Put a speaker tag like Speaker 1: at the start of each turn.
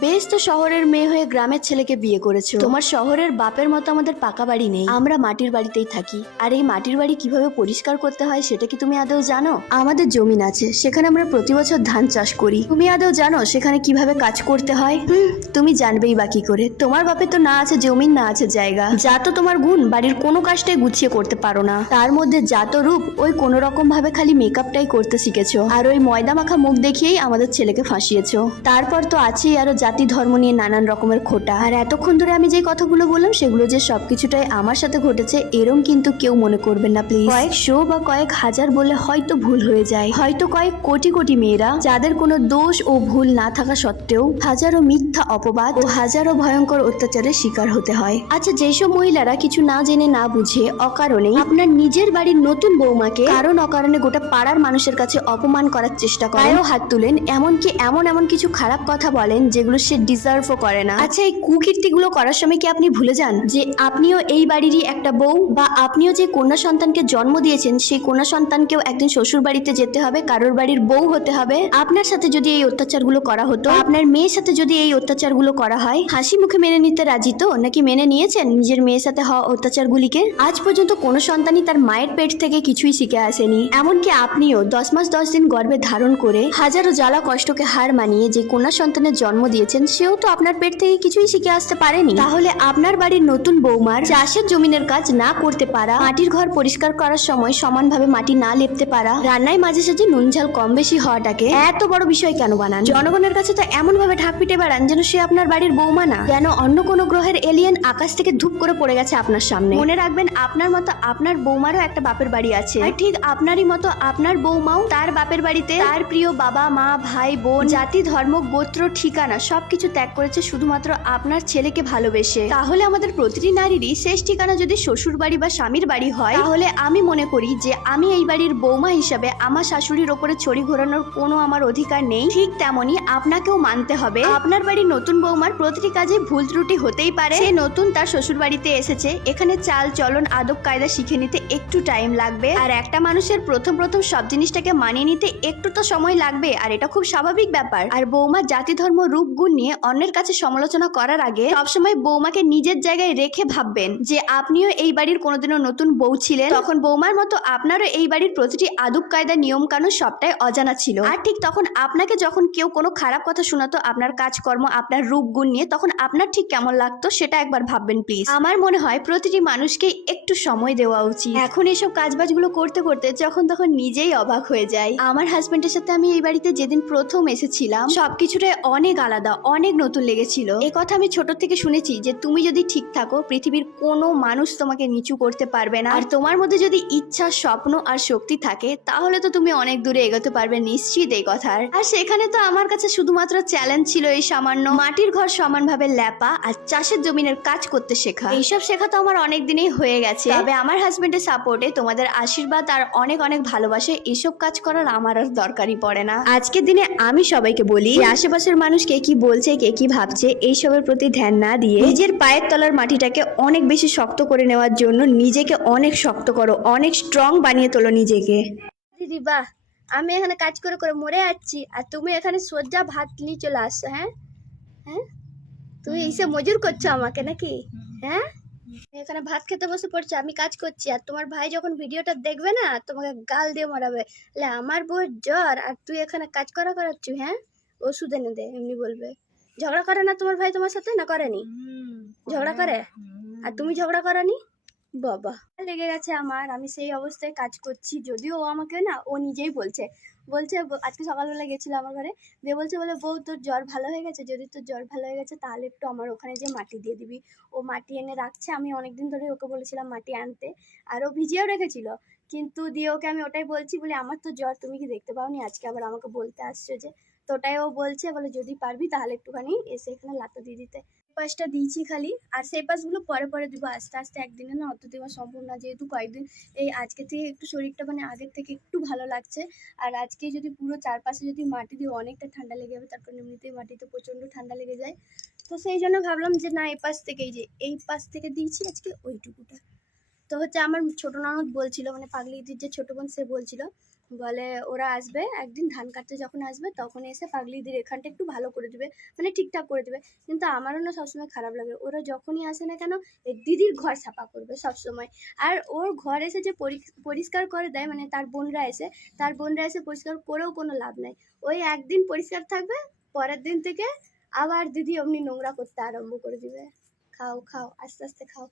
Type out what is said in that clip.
Speaker 1: বেশ তো শহরের মেয়ে হয়ে গ্রামের ছেলেকে বিয়ে করেছ। তোমার শহরের বাপের মতো আমাদের পাকা বাড়ি নেই। আমরা মাটির বাড়িতেই থাকি। আর এই মাটির বাড়ি কীভাবে পরিষ্কার করতে হয় সেটা কি তুমি আদৌ জানো? আমাদের জমিন আছে সেখানে আমরা প্রতি বছর ধান চাষ করি। তুমি আদৌ জানো সেখানে কীভাবে কাজ করতে হয়? হুম। তুমি জানবেই বা কি করে। তোমার বাপে তো না আছে জমিন না আছে জায়গা। যা তো তোমার গুণ বাড়ির কোনো কাজটাই গুছিয়ে করতে পারো না। তার মধ্যে যা তো রূপ ওই কোনো রকম ভাবে খালি মেকআপটাই করতে শিখেছো। আর ওই ময়দা মাখা মুখ দেখিয়েই আমাদের ছেলেকে ফাঁসিয়েছো। তারপর তো আছেই আরও জাতি ধর্ম নিয়ে নানান রকমের খোটা। আর এতক্ষণ ধরে আমি যে কথাগুলো বললাম, সেগুলো যে সবকিছুটাই আমার সাথে ঘটেছে, এরম কিন্তু কেউ মনে করবেন না প্লিজ কয়েকশো বা কয়েক হাজার বলে হয়তো ভুল হয়ে যায়। হয়তো কয়েক কোটি কোটি মেয়েরা, যাদের কোনো দোষ ও ভুল না থাকা সত্ত্বেও হাজারো মিথ্যা অপবাদ ও হাজারো ভয়ঙ্কর অত্যাচারের শিকার হতে হয়। আচ্ছা যেসব মহিলারা কিছু না জেনে না বুঝে অকারণে আপনার নিজের বাড়ির নতুন বৌমাকে কারণ অকারণে গোটা পাড়ার মানুষের কাছে অপমান করার চেষ্টা করেন গায়েও হাত তুলেন, এমনকি এমন এমন কিছু খারাপ কথা বলেন, যেগুলো সে ডিজার্ভও করে না। আচ্ছা এই কুকীর্তিগুলো করার সময় কি আপনি ভুলে যান? যে আপনিও এই বাড়িরই একটা বউ বা আপনিও যে কন্যা সন্তানকে জন্ম দিয়েছেন, সেই কন্যা সন্তানকেও একদিন শ্বশুর বাড়িতে যেতে হবে, কারোর বাড়ির বউ হতে হবে। আপনার সাথে যদি এই অত্যাচারগুলো করা হতো, আপনার মেয়ের সাথে যদি এই অত্যাচারগুলো করা হয়, হাসি মুখে মেনে নিতে রাজি তো? নাকি মেনে নিয়েছেন নিজের মেয়ের সাথে হওয়া অত্যাচারগুলিকে? আজ পর্যন্ত কোনো সন্তানই তার মায়ের পেট থেকে কিছুই শিখে আসেনি। এমনকি আপনিও দশ মাস দশ দিন গর্ভে ধারণ করে হাজারো জ্বালা কষ্টকে হার মানিয়ে যে কন্যা সন্তানের জন্ম দিয়েছেন সেও তো আপনার পেট থেকে কিছুই শিখে আসতে পারেনি। তাহলে আপনার বাড়ির নতুন বৌমার চাষের জমিনের কাজ না করতে পারা, মাটির ঘর পরিষ্কার করার সময় সমানভাবে মাটি না লেপতে পারা, রান্নায় মাঝে সাঝে নুন ঝাল কম বেশি হওয়াটাকে এত বড় বিষয় কেন বানান? জনগণের কাছে তো এমন ভাবে ঢাক পিটে বেড়ান যেন সে আপনার বাড়ির বৌমা না, যেন অন্য কোনো গ্রহের এলিয়েন আকাশ থেকে ধূপ করে পড়ে গেছে আপনার সামনে। মনে রাখবেন, আপনার মতো আপনার বৌমারও একটা বাপের বাড়ি আছে। আর ঠিক আপনারই মতো আপনার বৌমাও তার বাপের বাড়িতে তার প্রিয় বাবা, মা, ভাই, বোন, জাতি, ধর্ম, গোত্র, ঠিকানা সবকিছু ত্যাগ করেছে শুধুমাত্র আপনার ছেলেকে ভালোবেসে। তাহলে আমাদের প্রতিটি নারীরই শেষ ঠিকানা যদি শ্বশুর বাড়ি বা স্বামীর বাড়ি হয়, তাহলে আমি মনে করি যে আমি এই বাড়ির বৌমা হিসাবে আমার শাশুড়ির ওপরে ছড়ি ঘোরানোর কোনো আমার অধিকার নেই। ঠিক তেমনি আপনাকেও মানতে হবে। আপনার বাড়ির নতুন বৌমার প্রতিটি কাজে ভুল ত্রুটি হতেই পারে। সে নতুন তার শ্বশুর বাড়িতে এসেছে। এখানে চাল, চলন, আদব, কায়দা শিখে নিতে একটু টাইম লাগবে। আর একটা মানুষের প্রথম প্রথম সব জিনিসটাকে মানিয়ে নিতে একটু তো সময় লাগবে। আর এটা খুব স্বাভাবিক ব্যাপার। আর বৌমার জাতি ধর্ম রূপ নিয়ে অন্যের কাছে সমালোচনা করার আগে সবসময় বৌমাকে নিজের জায়গায় রেখে ভাববেন যে আপনিও এই বাড়ির কোনোদিনও নতুন বউ ছিলেন। তখন বৌমার মতো আপনারও এই বাড়ির প্রতিটি আদব, কায়দা নিয়ম কানুন সবটাই অজানা ছিল। আর ঠিক তখন আপনাকে যখন কেউ কোনো খারাপ কথা শোনাতো, আপনার কাজকর্ম, আপনার রূপ, গুণ নিয়ে, তখন আপনার ঠিক কেমন লাগতো সেটা একবার ভাববেন প্লিজ আমার মনে হয় প্রতিটি মানুষকে একটু সময় দেওয়া উচিত। এখন এসব কাজবাজগুলো করতে করতে যখন তখন নিজেই অবাক হয়ে যায় আমার হাজবেন্ডের সাথে আমি এই বাড়িতে যেদিন প্রথম এসেছিলাম, সবকিছুটাই অনেক আলাদা অনেক নতুন লেগেছিল। এ কথা আমি ছোট থেকে শুনেছি যে তুমি যদি ঠিক থাকো, পৃথিবীর কোনো মানুষ তোমাকে নিচু করতে পারবে না। আর তোমার মধ্যে যদি ইচ্ছা, স্বপ্ন আর শক্তি থাকে, তাহলে তো তুমি অনেক দূরে এগোতে পারবে নিশ্চিত এই কথার। আর সেখানে তো আমার কাছে শুধুমাত্র চ্যালেঞ্জ ছিল এই সামান্য। মাটির ঘর সমানভাবে ল্যাপা আর চাষের জমিনের কাজ করতে শেখা। এইসব শেখা তো আমার অনেক দিনেই হয়ে গেছে। তবে আমার হাজবেন্ডের সাপোর্টে তোমাদের আশীর্বাদ আর অনেক অনেক ভালোবাসে এইসব কাজ করার আমার আর দরকারই পড়ে না। আজকের দিনে আমি সবাইকে বলি আশেপাশের মানুষ কে কি বলছে কে কি ভাবছে, এইসবের প্রতি ধ্যান না দিয়ে নিজের পায়ের তলার মাটিটাকে অনেক বেশি শক্ত করে নেওয়ার জন্য নিজেকে অনেক শক্ত করো, অনেক স্ট্রং বানিয়ে তোলো নিজেকে।
Speaker 2: দিদি বাহ, আমি এখানে কাজ করে করে মরে যাচ্ছি, আর তুমি এখানে সোজা ভাত নিয়ে চলে আসছো হ্যাঁ? হ্যাঁ? তুমি এসে মজুর করছ আমাকে নাকি? হ্যাঁ? এখানে ভাত খেতে বসে পড়ছো, আমি কাজ করছি, আর তোমার ভাই যখন ভিডিওটা দেখবে না, তোমাকে গাল দিয়ে মারাবে। আমার বউয়ের জ্বর, আর তুই এখানে কাজ করা করাচ্ছু হ্যাঁ? ওষুধ এনে দে এমনি বলবে। ঝগড়া করে না তোমার ভাই তোমার সাথে না করেনি? ঝগড়া করে? আর তুমি ঝগড়া করনি? বাবা। লেগে গেছে আমার আমি সেই অবস্থায় কাজ করছি যদিও ও আমাকে না ও নিজেই বলছে। বলছে আজকে সকালবেলা গেছিল আমার ঘরে। দিয়ে বলছে বলে বউ তোর জ্বর ভালো হয়ে গেছে? যদি তোর জ্বর ভালো হয়ে গেছে তাহলে একটু আমার ওখানে যে মাটি দিয়ে দিবি। ও মাটি এনে রাখছে আমি অনেকদিন ধরে ওকে বলেছিলাম মাটি আনতে আর ও ভিজিয়েও রেখেছিল। কিন্তু দিয়ে ওকে আমি ওটাই বলছি বলে আমার তো জ্বর তুমি কি দেখতে পাওনি? আজকে আবার আমাকে বলতে আসছো যে তো ওটাই ও বলছে, বলে যদি পারবি তাহলে একটুখানি এসে এখানে লাতো দিয়ে দিতে। পাশটা দিয়েছি খালি, আর সেই পাশগুলো পরে পরে দিব। আস্তে আস্তে একদিনে না অত দেওয়া সম্ভব না, যেহেতু কয়েকদিন এই আজকে থেকে একটু শরীরটা মানে আগের থেকে একটু ভালো লাগছে। আর আজকে যদি পুরো চারপাশে যদি মাটি দিয়ে অনেকটা ঠান্ডা লেগে যাবে তারপর এমনিতেই মাটিতে প্রচণ্ড ঠান্ডা লেগে যায়। তো সেই জন্য ভাবলাম যে না, এই পাশ থেকেই যে, এই পাশ থেকে দিয়েছি আজকে ওইটুকুটা। তো হচ্ছে আমার ছোটো ননদ বলছিল মানে পাগলি দিদির যে ছোটো বোন সে বলছিল বলে ওরা আসবে, একদিন ধান কাটতে যখন আসবে তখন এসে পাগলি পাগলিদির এখানটা একটু ভালো করে দিবে মানে ঠিকঠাক করে দিবে। কিন্তু আমারও না সবসময় খারাপ লাগে। ওরা যখনই আসে না কেন দিদির ঘর সাফা করবে সবসময়। আর ওর ঘর এসে যে পরিষ্কার করে দেয় মানে তার বোনরা এসে, তার বোনরা এসে পরিষ্কার করেও কোনো লাভ নাই। ওই একদিন পরিষ্কার থাকবে, পরের দিন থেকে আবার দিদি অমনি নোংরা করতে আরম্ভ করে দিবে। খাও খাও, আস্তে আস্তে খাও।